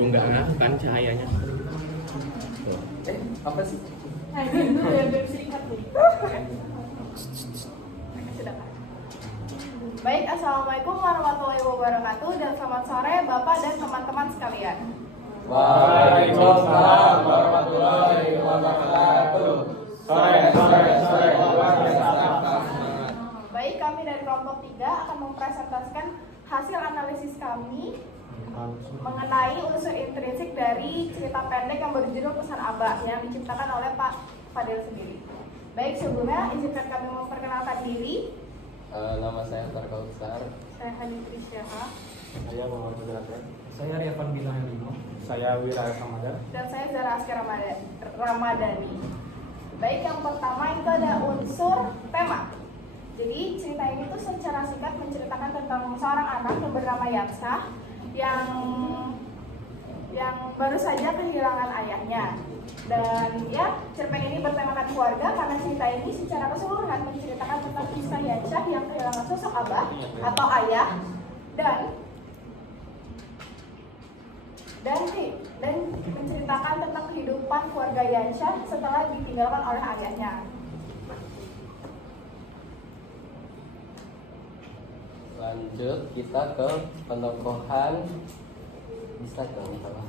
Enggak kan cahayanya. Apa sih? Itu biar singkat nih. Baik, assalamualaikum warahmatullahi wabarakatuh dan selamat sore Bapak dan teman-teman sekalian. Waalaikumsalam warahmatullahi wabarakatuh. Sore. Baik, kami dari kelompok 3 akan mempresentasikan hasil analisis kami mengenai unsur intrinsik dari cerita pendek yang berjudul Pesan Abah yang diciptakan oleh Pak Fadil sendiri. Baik, sebelumnya izinkan kami memperkenalkan diri. Nama saya Tarkausar. Saya Hani Trisyaha. Saya Muhammad Muzaffar. Saya Riafan Bilahimo. Saya Wira Samada. Dan saya Zara Aski Ramadhani. Baik, yang pertama itu ada unsur tema. Jadi cerita ini tuh secara singkat menceritakan tentang seorang anak yang bernama Yansah yang baru saja kehilangan ayahnya. Dan ya, cerpen ini bertemakan keluarga karena cerita ini secara keseluruhan menceritakan tentang kisah Yansah yang kehilangan sosok abah atau ayah dan menceritakan tentang kehidupan keluarga Yansah setelah ditinggalkan oleh ayahnya. Lanjut kita ke penokohan. Bisa dong salah.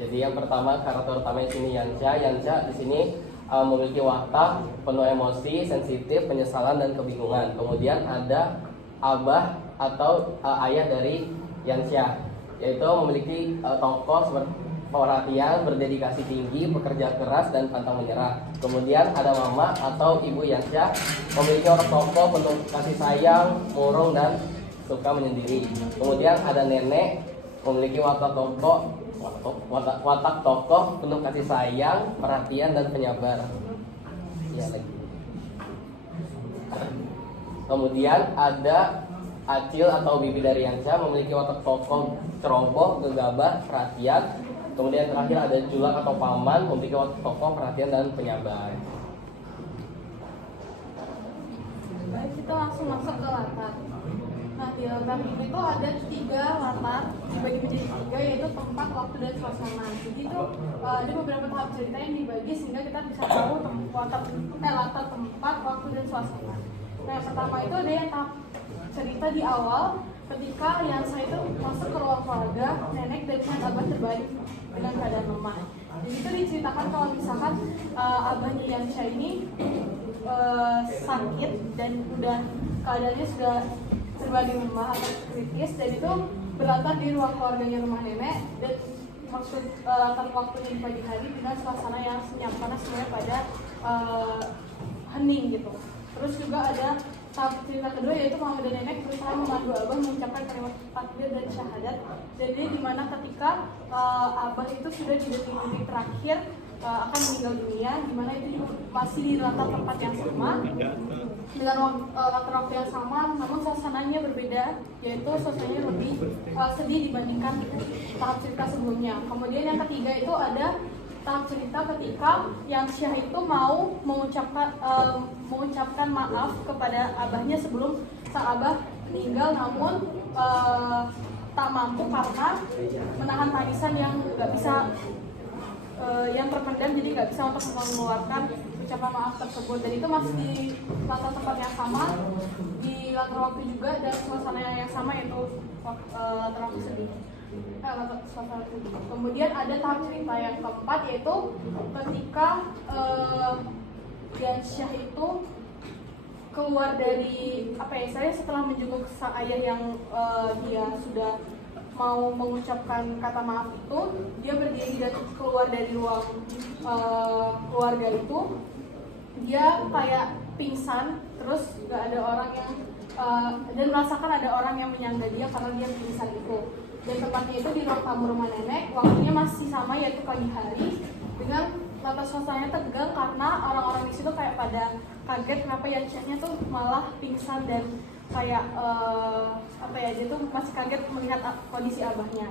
Jadi yang pertama karakter utamanya di sini Yansha di sini memiliki watak penuh emosi, sensitif, penyesalan dan kebingungan. Kemudian ada abah atau ayah dari Yansha, yaitu memiliki tokoh seperti perhatian, berdedikasi tinggi, bekerja keras dan pantang menyerah. Kemudian ada mama atau ibu Yansha, memiliki orang tokoh penuh kasih sayang, murung dan suka menyendiri. Kemudian ada nenek, memiliki watak tokoh penuh kasih sayang, perhatian dan penyabar. Ya lagi. Kemudian ada Acil atau bibi dari Yansha, memiliki watak tokoh ceroboh, gegabah, perhatian. Kemudian terakhir ada Julak atau paman, memiliki watak tokoh perhatian dan penyabar. Baik, kita langsung masuk ke latar. Nah, di latar ini tuh ada 3 latar dibagi menjadi 3, yaitu tempat, waktu, dan suasana. Jadi itu ada beberapa tahap cerita yang dibagi sehingga kita bisa tahu latar tempat, waktu, dan suasana. Nah, yang pertama itu ada yang tahap cerita di awal ketika Yansha itu masuk ke ruang keluarga nenek dan abah terbalik dengan keadaan lemah. Jadi itu diceritakan kalau misalkan abahnya Yansha ini sakit dan udah keadaannya sudah terbalik lemah atau kritis, dan itu berlatar di ruang keluarganya rumah nenek, dan maksud latar waktunya di pagi hari dengan suasana yang senyap karena semuanya pada hening gitu. Terus juga ada tahap cerita kedua yaitu mama dan nenek berusaha memandu abah mengucapkan kalimat takbir dan syahadat. Jadi dimana ketika abah itu sudah di detik-detik terakhir akan meninggal dunia, dimana itu masih di latar tempat yang sama dengan latar waktu yang sama, namun suasananya berbeda, yaitu suasananya lebih sedih dibandingkan tahap cerita sebelumnya. Kemudian yang ketiga itu ada tahap cerita ketika Yansha itu mau mengucapkan maaf kepada abahnya sebelum sang abah meninggal, namun tak mampu karena menahan tangisan yang nggak bisa yang terpendam, jadi nggak bisa untuk mengeluarkan ucapan maaf tersebut. Dan itu masih di latar tempat yang sama, di latar waktu juga, dan suasana yang sama, yaitu latar waktu sedih. Kemudian ada tahap cerita yang keempat yaitu ketika Yansha itu keluar dari saya setelah menjenguk sang ayah yang dia sudah mau mengucapkan kata maaf itu, dia berdiri dan keluar dari ruang keluarga itu. Dia kayak pingsan, terus gak ada orang yang dan merasakan ada orang yang menyangga dia karena dia pingsan itu. Dan tempatnya itu di ruang tamu rumah nenek, waktunya masih sama yaitu pagi hari, dengan latar suasananya tegang karena orang-orang di situ kayak pada kaget kenapa Yanshanya tuh malah pingsan dan kayak dia tuh masih kaget melihat kondisi abahnya.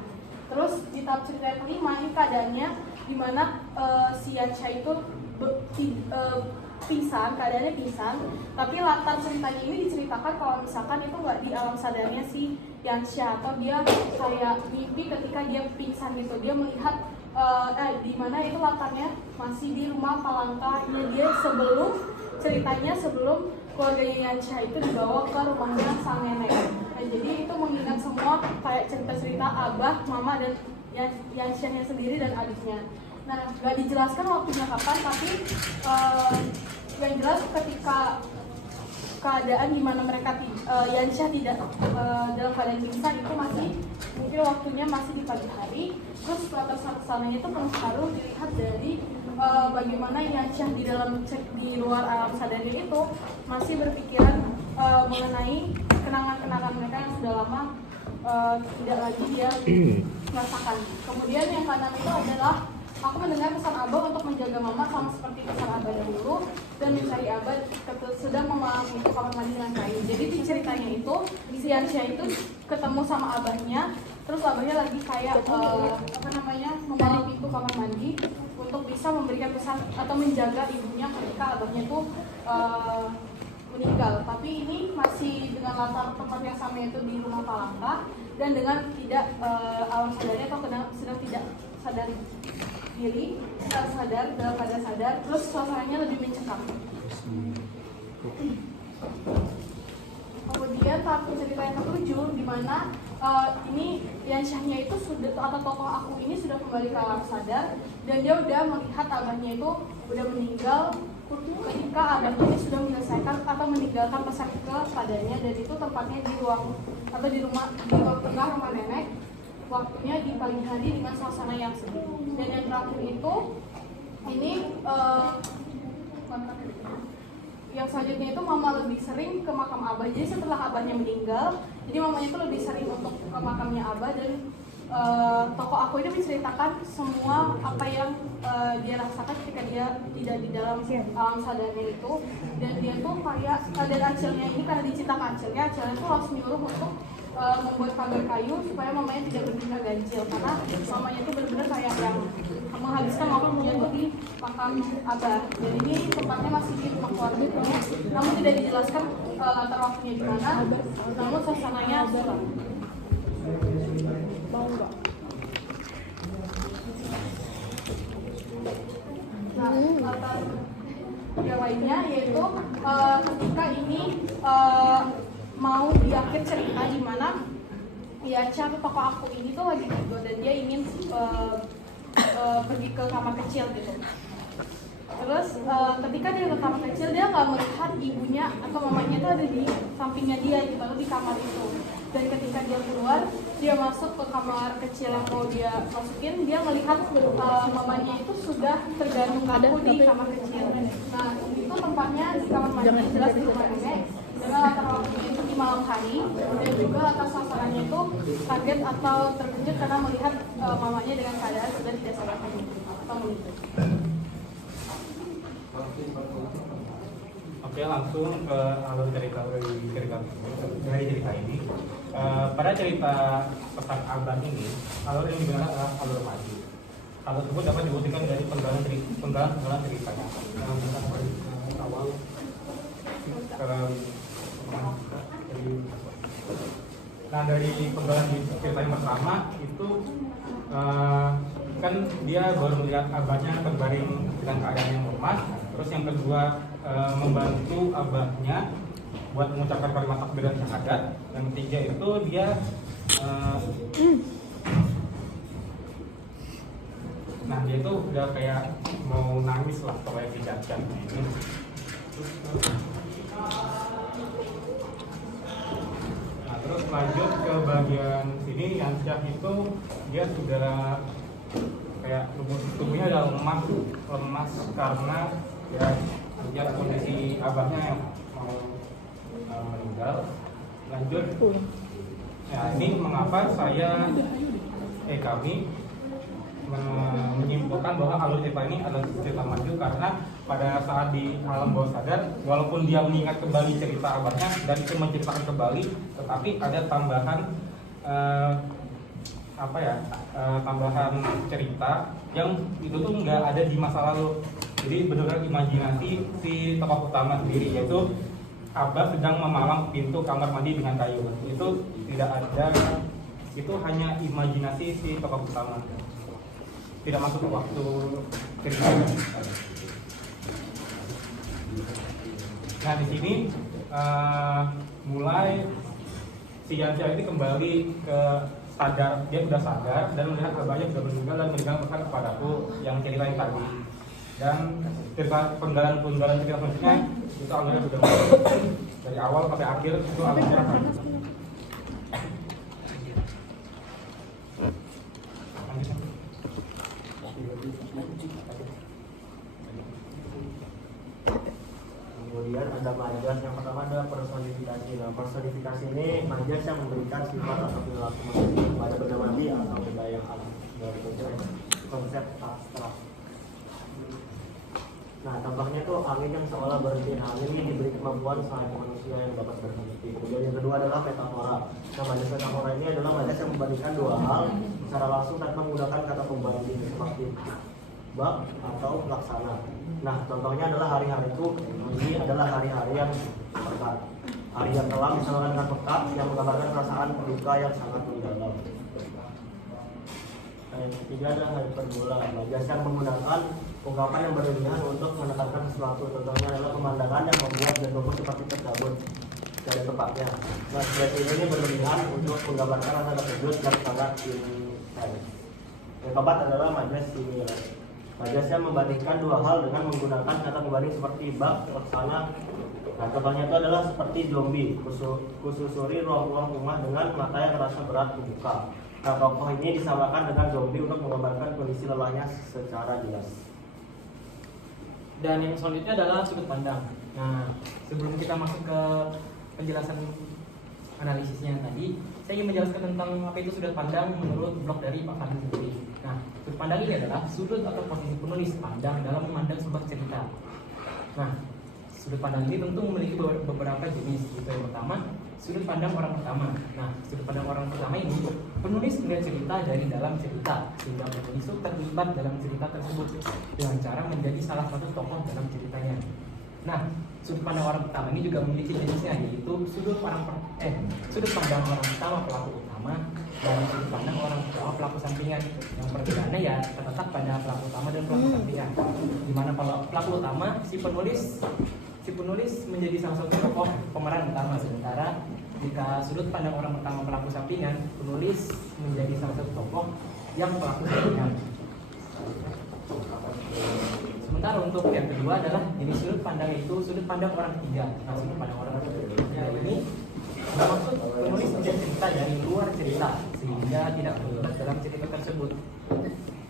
Terus di tahap cerita yang kelima ini keadaannya dimana si Yansha itu pingsan, keadaannya pingsan, tapi latar ceritanya ini diceritakan kalau misalkan itu nggak di alam sadarnya si Yansyah, atau dia kayak mimpi ketika dia pingsan gitu. Dia melihat di mana itu latarnya masih di rumah Palangkahnya dia sebelum keluarganya Yansyah itu dibawa ke rumahnya sang nenek. Nah, jadi itu mengingat semua kayak cerita-cerita abah, mama, dan Yansyahnya sendiri dan adiknya. Nah, nggak dijelaskan waktunya kapan, tapi yang jelas ketika keadaan di mana mereka Yansyah tidak dalam keadaan pingsan itu masih mungkin waktunya masih di pagi hari. Terus latar sananya itu penuh haru dilihat dari bagaimana Yansyah di luar alam sadarnya itu masih berpikiran mengenai kenangan-kenangan mereka yang sudah lama tidak lagi dia rasakan. Kemudian yang keenam itu adalah aku mendengar pesan Abah untuk menjaga mama sama seperti pesan Abah dahulu dan mencari Abah sedang memahami itu kamar mandi dengan kayu. Jadi di ceritanya itu si Yansyah itu ketemu sama abahnya, terus abahnya lagi kayak memahami pintu kamar mandi untuk bisa memberikan pesan atau menjaga ibunya ketika abahnya itu meninggal. Tapi ini masih dengan latar tempat yang sama, yaitu di rumah Palangka, dan dengan tidak alam sadarnya atau sedang tidak sadar diri, sadar dalam keadaan sadar, terus suasananya lebih mencekam. Kemudian tahap cerita yang ketujuh, di mana ini Yansyahnya itu sudah, atau tokoh aku ini sudah kembali ke alam sadar, dan dia udah melihat abahnya itu udah meninggal ketika abahnya ini sudah menyelesaikan atau meninggalkan pesan kepadanya, dan itu tempatnya di ruang tengah rumah nenek. Waktunya di pagi hari dengan suasana yang sedih. Dan yang terakhir itu ini yang selanjutnya itu mama lebih sering ke makam abah. Jadi setelah abahnya meninggal, jadi mamanya itu lebih sering untuk ke makamnya abah, dan tokoh aku ini menceritakan semua apa yang dia rasakan ketika dia tidak di dalam alam sadarnya itu. Dan dia tuh kayak dan Acilnya ini karena diceritakan Acilnya tuh harus nyuruh untuk membuat pagar kayu supaya mamanya tidak berpindah ganjil, karena mamanya itu benar-benar kayak yang menghabiskan waktunya tuh di makam abah. Dan ini tempatnya masih di rumah keluarga, namun tidak dijelaskan latar waktunya di mana, namun suasananya suram. Nah, latar yang lainnya yaitu ketika ini mau di akhir cerita di mana Yansyah atau tokoh aku ini tuh lagi tidur dan dia ingin pergi ke kamar kecil gitu. Terus ketika dia ke kamar kecil, dia nggak melihat ibunya atau mamanya itu ada di sampingnya dia gitu, atau di kamar itu. Dan ketika dia keluar, dia masuk ke kamar kecil yang mau dia masukin, dia melihat mamanya itu sudah tergantung kaku di kamar kecil. Nah, itu tempatnya di kamar mandi, jelas di rumah nenek. Dengan latar waktunya itu di malam hari, dan juga latar suasananya itu kaget atau terkejut karena melihat mamanya dengan keadaan sudah tidak sadar lagi atau meninggal. Oke, langsung ke alur cerita dari cerita ini. Pada cerita pesan abad ini, alur yang digunakan adalah alur maju. Hal tersebut dapat dibuktikan dari penggalan ceritanya. Awal nah, dari penggalan cerita yang pertama itu kan dia baru melihat abahnya terbaring dengan keadaan yang lemas. Terus yang kedua membantu abahnya buat mengucapkan kalimat takbir dan syahadat. Yang ketiga itu dia nah dia tuh udah kayak mau nangis lah kalau dijajan ini. Nah, terus lanjut ke bagian sini, Yansyah itu dia sudah kayak tubuhnya udah lemas karena ya lihat kondisi abahnya yang mau meninggal. Lanjut, ya ini mengapa kami menyimpulkan bahwa alur cerita ini adalah cerita maju, karena pada saat di alam bawah sadar, walaupun dia mengingat kembali cerita abahnya dan itu menceritakan kembali, tetapi ada tambahan tambahan cerita yang itu tuh nggak ada di masa lalu. Jadi benar-benar imajinasi si tokoh utama sendiri, yaitu Abah sedang memalang pintu kamar mandi dengan kayu. Itu tidak ada, itu hanya imajinasi si tokoh utama, tidak masuk ke waktu cerita. Nah di sini mulai si Yansyah ini kembali ke sadar, dia sudah sadar dan melihat abahnya sudah meninggal dan memberikan pesan kepadaku yang ceritain tadi. Dan cerita penggalan cerita selanjutnya itu alurnya sudah mulai dari awal sampai akhir itu alurnya akan Kemudian ada majas, yang pertama adalah personifikasi. Nah, personifikasi ini majas yang memberikan sifat atau perilaku manusia pada benda mati atau benda yang alam dari konsep abstrak. Nah, contohnya itu angin yang seolah berhenti. Nah, angin ini diberi kemampuan sebagai manusia yang dapat berhenti. Kemudian yang kedua adalah metafora. Nah, majas metafora ini adalah majas yang membandingkan dua hal secara langsung tanpa menggunakan kata pembanding seperti bab atau pelaksana. Nah, contohnya adalah hari-hariku. Ini adalah hari-hari yang pekat. Hari yang kelam misalkan dengan pekat yang menggambarkan perasaan duka yang sangat mendalam. Nah, yang ketiga adalah hiperbola. Majas yang menggunakan ungkapan yang berlebihan untuk menekankan sesuatu. Contohnya adalah pemandangan yang membuat jantungku seperti tercabut dari tempatnya. Nah, seperti ini berlebihan untuk menggambarkan rasa terkejut dan sangat intens. Yang keempat adalah majas similar. Majas yang membandingkan dua hal dengan menggunakan kata pembanding seperti bab, pelaksana. Nah, contohnya itu adalah seperti zombie, kususuri ruang-ruang rumah dengan mata yang terasa berat membuka. Nah, tokoh ini disamakan dengan zombie untuk menggambarkan kondisi lelahnya secara jelas. Dan yang selanjutnya adalah sudut pandang. Nah, sebelum kita masuk ke penjelasan analisisnya tadi, saya ingin menjelaskan tentang apa itu sudut pandang menurut blog dari Pak Fadil sendiri. Nah, sudut pandang ini adalah sudut atau posisi penulis pandang dalam memandang sebuah cerita. Nah, sudut pandang ini tentu memiliki beberapa jenis. Yang pertama, sudut pandang orang pertama. Nah, sudut pandang orang pertama ini penulis melihat cerita dari dalam cerita, sehingga penulis itu terlibat dalam cerita tersebut dengan cara menjadi salah satu tokoh dalam ceritanya. Nah, sudut pandang orang pertama ini juga memiliki jenisnya, yaitu sudut pandang orang pertama pelaku utama dan sudut pandang orang pertama pelaku sampingan. Yang perbedaannya ya terletak pada pelaku utama dan pelaku sampingan. Di mana pelaku utama si penulis menjadi salah satu tokoh pemeran utama, sementara jika sudut pandang orang pertama pelaku sampingan, penulis menjadi salah satu tokoh yang pelaku sampingan. Sementara untuk yang kedua adalah jenis sudut pandang itu sudut pandang orang ketiga. Nah, sudut pandang orang ketiga ini maksud penulis melihat cerita dari luar cerita sehingga tidak terlibat dalam cerita tersebut.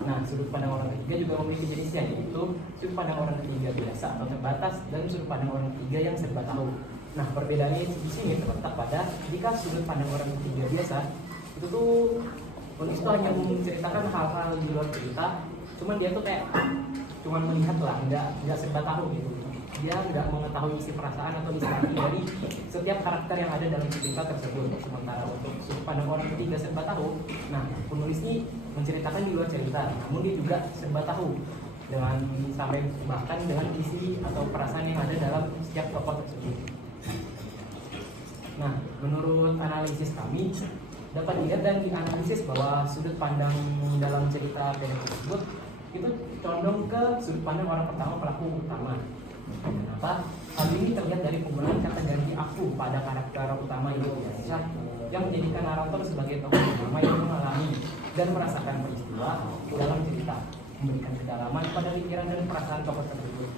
Nah, sudut pandang orang ketiga juga memiliki jenisnya, yaitu sudut pandang orang ketiga biasa atau terbatas dan sudut pandang orang ketiga yang serba tahu. Nah, perbedaannya di sini terletak pada jika sudut pandang orang ketiga biasa itu tuh penulis itu hanya menceritakan hal-hal di luar cerita, cuman dia tuh kayak cuman melihat lah, nggak serba tahu gitu. Dia nggak mengetahui isi perasaan atau isi hati dari setiap karakter yang ada dalam cerita tersebut. Sementara untuk sudut pandang orang ketiga serba tahu, nah penulis ini menceritakan di luar cerita, namun dia juga serba tahu dengan sampai bahkan dengan isi atau perasaan yang ada dalam setiap tokoh tersebut. Nah, menurut analisis kami dapat dilihat dan dianalisis bahwa sudut pandang dalam cerita pendek tersebut itu condong ke sudut pandang orang pertama pelaku utama. Kenapa? Hal ini terlihat dari penggunaan kata ganti aku pada karakter utama itu Yansyah yang menjadikan narator sebagai tokoh utama yang mengalami dan merasakan peristiwa dalam cerita, memberikan kedalaman pada pikiran dan perasaan tokoh tersebut.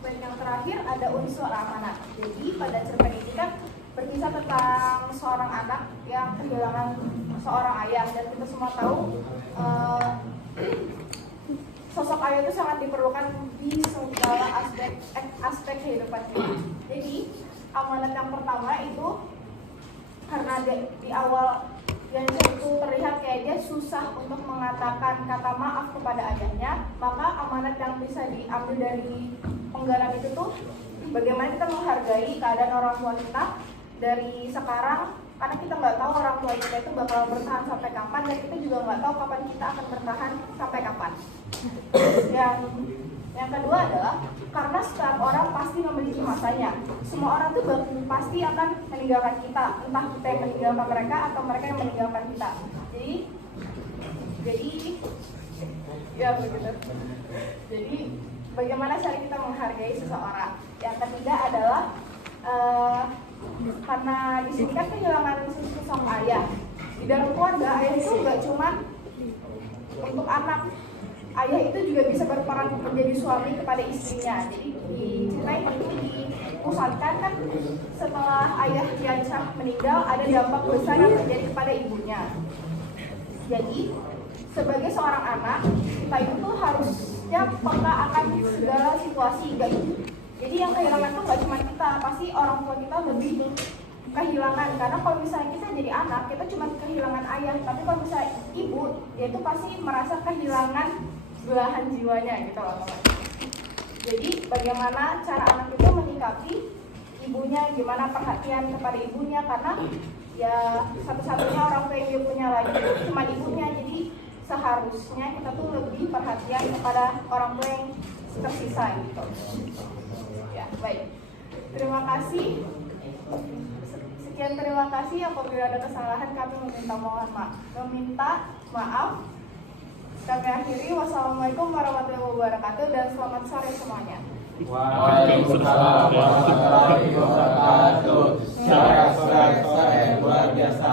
Dan yang terakhir ada unsur amanat. Jadi pada cerpen ini kan berkisah tentang seorang anak yang kehilangan seorang ayah, dan kita semua tahu sosok ayah itu sangat diperlukan di segala aspek kehidupan kita. Jadi amanat yang pertama itu karena di awal Yansyah itu terlihat kayak dia susah untuk mengatakan kata maaf kepada ayahnya, maka amanat yang bisa diambil dari penggalan itu tuh bagaimana kita menghargai keadaan orang tua kita dari sekarang karena kita nggak tahu orang tua kita itu bakal bertahan sampai kapan, dan kita juga nggak tahu kapan kita akan bertahan sampai kapan. Yang kedua adalah karena setiap orang pasti memiliki masanya. Semua orang tuh pasti akan meninggalkan kita, entah kita yang meninggalkan mereka atau mereka yang meninggalkan kita. Jadi ya begitu. Jadi bagaimana cara kita menghargai seseorang? Yang ketiga adalah karena di sini kan kehilangan sosok ayah. Di dalam keluarga ayah itu nggak cuma untuk anak, ayah itu juga bisa berperan menjadi suami kepada istrinya. Jadi di cerita ini dipusatkan kan setelah ayah Yansyah meninggal ada dampak besar yang terjadi kepada ibunya. Jadi sebagai seorang anak kita itu harusnya peka akan segala situasi guys. Jadi yang kehilangan tuh gak cuma kita, pasti orang tua kita lebih kehilangan. Karena kalau misalnya kita jadi anak, kita cuma kehilangan ayah. Tapi kalau misalnya ibu, dia itu pasti merasa kehilangan belahan jiwanya gitu loh teman. Jadi bagaimana cara anak itu menyikapi ibunya, gimana perhatian kepada ibunya, karena ya satu-satunya orang tua yang dia punya lagi cuma ibunya. Jadi seharusnya kita tuh lebih perhatian kepada orang tua yang tersisa gitu. Ya, baik. Terima kasih. Sekian terima kasih. Apabila ada kesalahan kami meminta maaf. Kami akhiri. Wassalamualaikum warahmatullahi wabarakatuh dan selamat sore semuanya. Waalaikumsalam warahmatullahi wabarakatuh. Sore luar biasa.